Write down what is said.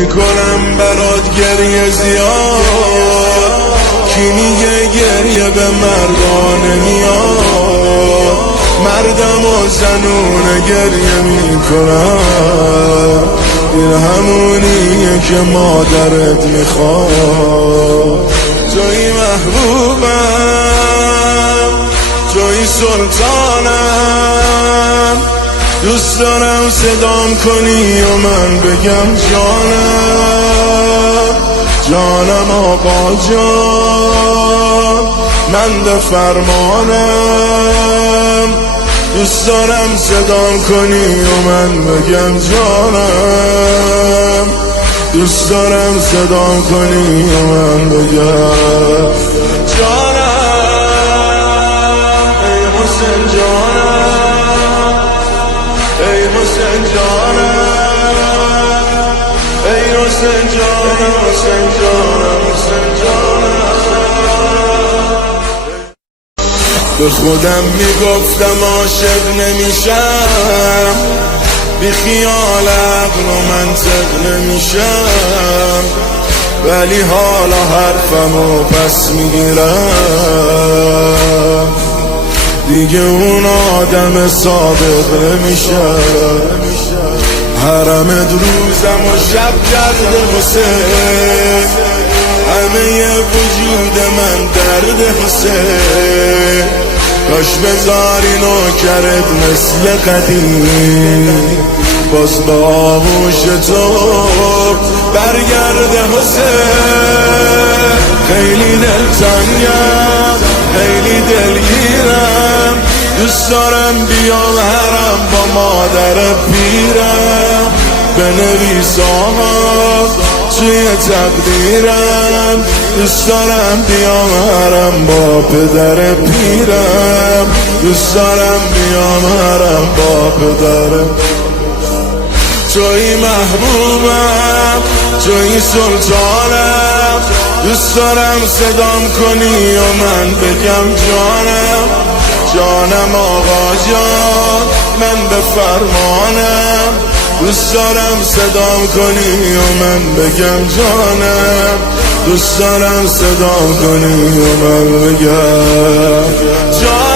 میکنم برات گریه زیاد، کی میگه گریه به مردانه میاد؟ مردم و زنونه گریه میکنن، این همونیه که مادرت میخواد. توی محبوبم، توی سلطانم، دوست دارم صدام کنی و من بگم جانم، جانم آقا جان، من به فرمانم. دوست دارم صدام کنی و من بگم جانم، دوست دارم صدام کنی و من بگم جانم. ای حسین جانم، ای حسین جانم، ای حسین جانم، حسین جانم، حسین جانم. به خودم میگفتم عاشق نمیشم، بی خیال عقل و منطق نمیشم، ولی حالا حرفمو پس میگیرم، دیگه اون آدم صادق نمیشم. حرمت روزم و شب کرده حسین، همه وجود من درد حسین. کاش بذاری نوکرت مثل قدیم، باز با آغوش تو برگرده حسین. خیلی دلتنگم، خیلی دلگیرم، دوست دارم بیام حرم با مادر پیرم، بنویسم توی تقدیرم. دوست دارم بیام حرم با پدر پیرم، دوست دارم بیام حرم با پدرم. توی محبوبم، توی سلطانم، دوست دارم صدام کنی و من بگم جانم، جانم آقا جان، من به فرمانم. دوست دارم صدام کنی و من بگم جانم، دوست دارم صدام کنی و من بگم جانم.